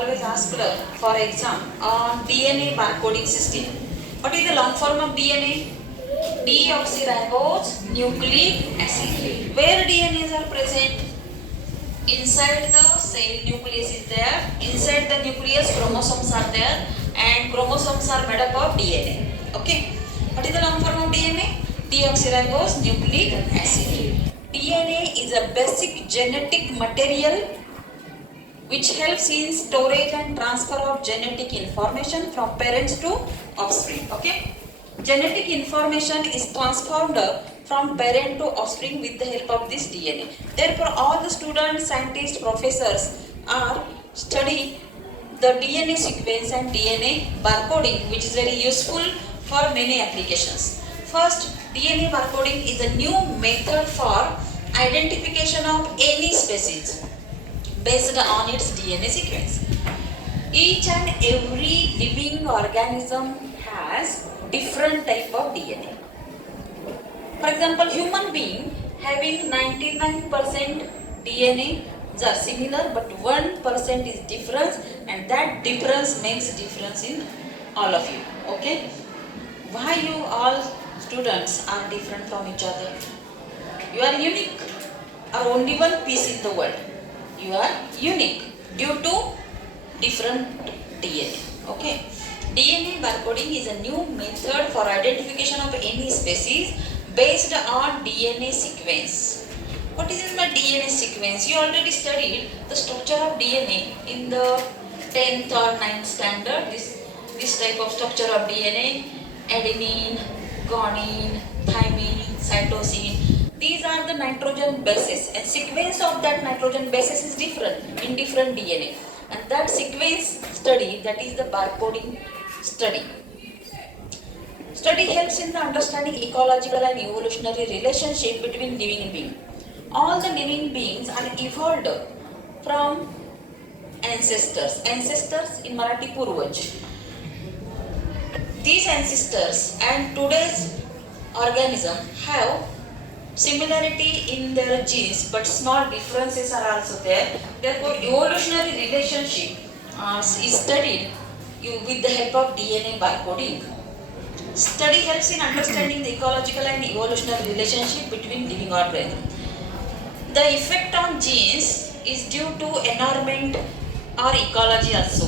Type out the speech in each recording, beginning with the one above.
always asked for exam on DNA barcoding system. What is the long form of DNA? Deoxyribose nucleic acid. Where DNAs are present? Inside the cell, nucleus is there. Inside the nucleus, chromosomes are there, and chromosomes are made up of DNA. Okay. What is the long form of DNA? Deoxyribose nucleic acid. DNA is a basic genetic material which helps in storage and transfer of genetic information from parents to offspring. Okay. Genetic information is transformed from parent to offspring with the help of this DNA. Therefore, all the students, scientists, professors are studying the DNA sequence and DNA barcoding, which is very useful for many applications. First, DNA barcoding is a new method for identification of any species based on its DNA sequence. Each and every living organism has different type of DNA. For example, human being having 99% DNA are similar, but 1% is difference, and that difference makes difference in all of you. Okay? Why you all students are different from each other? You are unique. Are only one piece in the world. You are unique due to different DNA. Okay? DNA barcoding is a new method for identification of any species based on DNA sequence. What is my DNA sequence? You already studied the structure of DNA in the 10th or 9th standard. This type of structure of DNA, adenine, guanine, thymine, cytosine. These are the nitrogen bases, and sequence of that nitrogen bases is different in different DNA. And that sequence study, that is the barcoding study. Study helps in the understanding ecological and evolutionary relationship between living beings. All the living beings are evolved from ancestors. Ancestors in Marathi Purvaj. These ancestors and today's organism have similarity in their genes, but small differences are also there. Therefore, evolutionary relationship is studied with the help of DNA barcoding. Study helps in understanding the ecological and evolutionary relationship between living organisms. The effect on genes is due to environment or ecology also.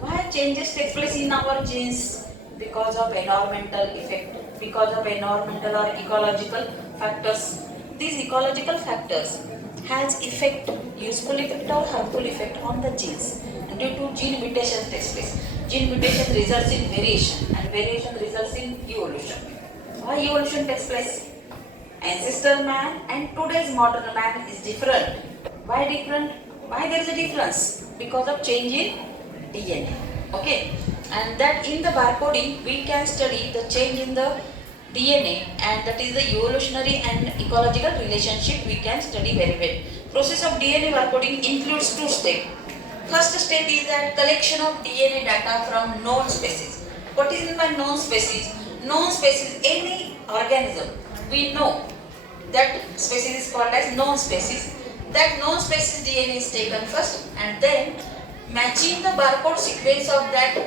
Why changes take place in our genes? Because of environmental effect, because of environmental or ecological factors. These ecological factors has effect, useful effect or harmful effect on the genes. And due to gene mutation takes place. Gene mutation results in variation, and variation results in evolution. Why evolution takes place? Ancestor man and today's modern man is different. Why different? Why there is a difference? Because of change in DNA. Okay, and that in the barcoding we can study the change in the DNA, and that is the evolutionary and ecological relationship we can study very well. Process of DNA barcoding includes two steps. First step is that collection of DNA data from known species. What is in my known species? Known species, any organism we know that species is called as known species. That known species DNA is taken first, and then matching the barcode sequence of that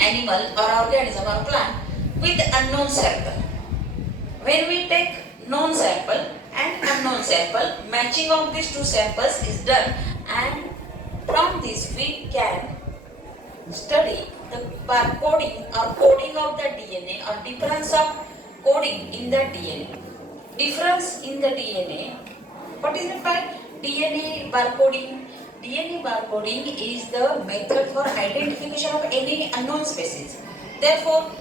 animal or organism or plant with unknown sample. When we take known sample and unknown sample, matching of these two samples is done, and from this we can study the barcoding or coding of the DNA or difference of coding in the DNA. Difference in the DNA. What is it by DNA barcoding? DNA barcoding is the method for identification of any unknown species. Therefore,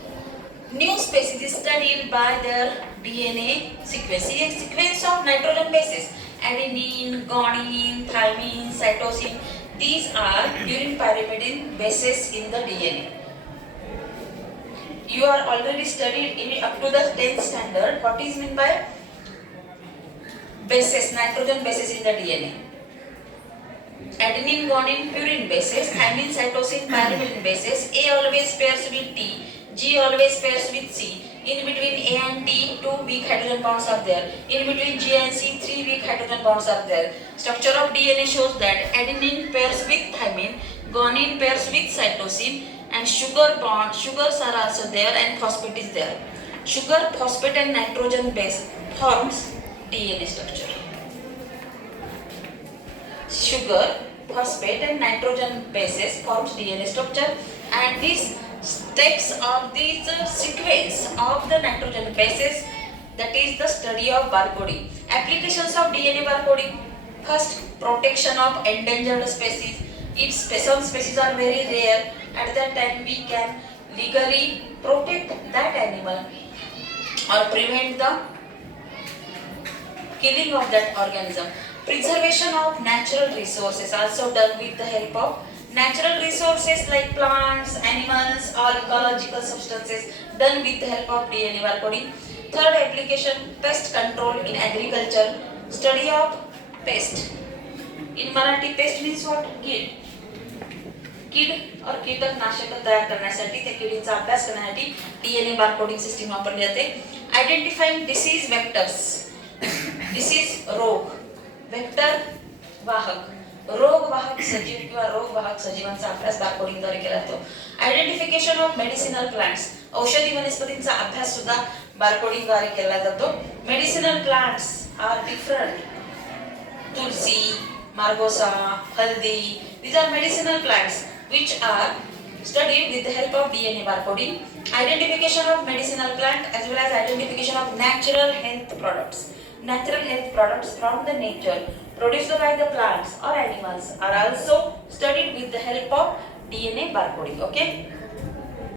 new species is studied by their DNA sequencing. A sequence of nitrogen bases, adenine, guanine, thymine, cytosine. These are urine pyrimidine bases in the DNA. You are already studied in up to the 10th standard. What is meant by bases, nitrogen bases in the DNA? Adenine, guanine, purine bases, thymine, cytosine, pyrimidine bases. A always pairs with T, G always pairs with C. In between A and T, 2 weak hydrogen bonds are there. In between G and C, 3 weak hydrogen bonds are there. Structure of DNA shows that adenine pairs with Guanine pairs with cytosine and sugars are also there and phosphate is there. Sugar, phosphate and nitrogen base forms DNA structure. Sugar, phosphate and nitrogen bases forms DNA structure, and these steps of these sequence of the nitrogen bases, that is the study of barcoding. Applications of DNA barcoding. First, protection of endangered species. If some species are very rare, at that time we can legally protect that animal or prevent the killing of that organism. Preservation of natural resources also done with the help of natural resources like plants, animals or ecological substances, done with the help of DNA barcoding. Third application, pest control in agriculture. Study of pest. In Marathi, pest means what? कीड और कीटकनाशक तयार करण्यासाठी त्या किडींचा अभ्यास करण्यासाठी DNA barcoding system वापरली जाते. Identifying disease vectors. डिसीज रोग, वेक्टर वाहक, रोग वाहक सजीव किंवा रोग वाहक सजीवांचा अभ्यास बारकोडिंगद्वारे केला जातो. Identification of medicinal plants. औषधी वनस्पतींचा अभ्यास सुद्धा बारकोडिंगद्वारे केला जातो. Medicinal plants are different. Tulsi, margosa, haldi, these are medicinal plants which are studied with the help of DNA barcoding. Identification of medicinal plant as well as identification of natural health products. Natural health products from the nature produced by the plants or animals are also studied with the help of DNA barcoding. Okay.